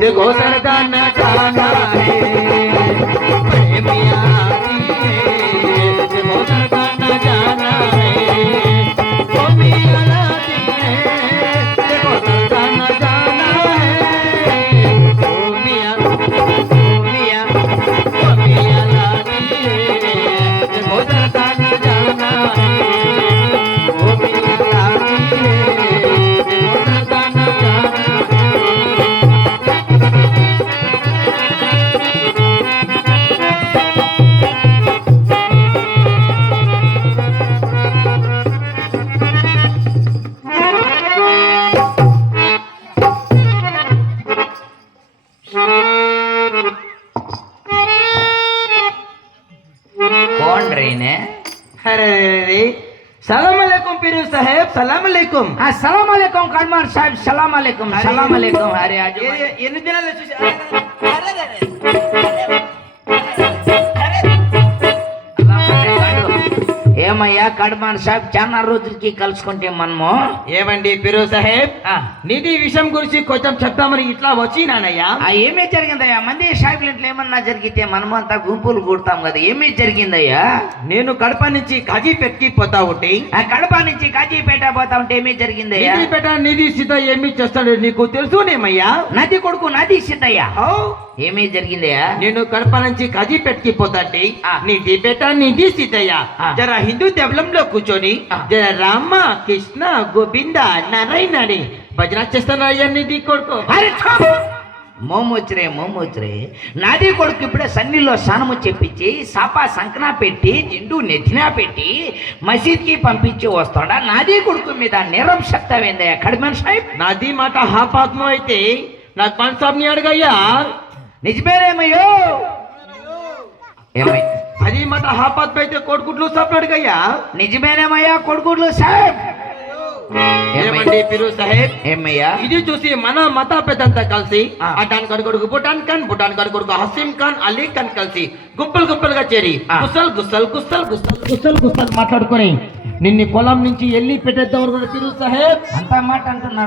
देखो सरकार न जाना है प्रेमिया देखो सरकार न जाना है वो मिया लाती है देखो सरकार न जाना है वो मिया लाती है देखो सरकार न जाना है वो मिया लाती है देखो सरकार न जाना है कौन रही ने? अरे सलाम अलैकुम पीरू साहेब सलाम अलैकुम अस्सलाम वालेकुम कलमान साहब सलाम अलैकुम सलाम अलैकुम अरे आजू ఎన్ని దినాలు చూసి ఏమయ్యా కడమాన్ సాహెబ్ చాలా రోజులకి కలుసుకుంటే మనము ఏమండి పీరు సాహెబ్ ఆ, నిధి విషయం గురించి కొంచెం చెప్తామని ఇట్లా వచ్చినానయ్యా ఏమీ జరిగిందయ్యా మంది సాహెబ్ల ఇంట్లో ఏమన్నా జరిగితే మనము అంతా గుంపులు కూడతాం కదా ఏమీ జరిగిందయ్యా నేను కడప నుంచి కాజీపేటకి పోతా ఉంటే ఆ కడప నుంచి కాజీపేట పోతా ఉంటే ఏమీ జరిగిందయ్యా నిధిపేట నిధి సీత ఏమి చేస్తాడు నీకు తెలుసునేమయ్యా నది కొడుకు నది సిద్ధయ్యా ఓ, ఏమీ జరిగిందయ్యా నేను కడప నుంచి కాజీపేటకి పోతాంటే ఆ. నిధిపేట నిధి సీతయ్య ఆ. జర హిందూ దేవలంలో కూర్చొని ఆ. జర రామ కృష్ణ గోవింద నారాయణ అని భజన చేస్తానయ్యా నిధి కొడుకు అరే మోమొచ్చరే నాది కొడుకు ఇప్పుడే సన్నిలో స్నానము చెప్పించి సాపా సంకనా పెట్టి జిండు నెత్తినా పెట్టి మసీద్కి పంపించి వస్తాడా నాది కొడుకు మీద నిరంశక్తమైందయ్యా కడిమన్ సాహిబ్ నాది మాట హాపాత్మ అయితే నాకు పని సాబ్ని అడగయ్యా నిజమేనేమయ్యో ఏమై అది మాట హాపాత్మ అయితే కోడిగుడ్లు సాప్ అడగయ్యా నిజమేనేమయ్యా కొడుకులు సాహెబ్ ఏమండి పిరు సాహెబ్ ఏమయ్యా ఇది చూసి మన మత పెద్దంతా కలిసి ఆ. అటాన్ కొడుకు బుటాన్ కొడుకు హసీం ఖాన్ అలీ ఖాన్ కలిసి గుంపులుగా చేరి ఆ. గుసల్ మాట్లాడుకొని నిన్ను పొలం నుంచి వెళ్ళి పెట్టేద్దాం పిరు సాహెబ్ అంత మాట అంటున్నారు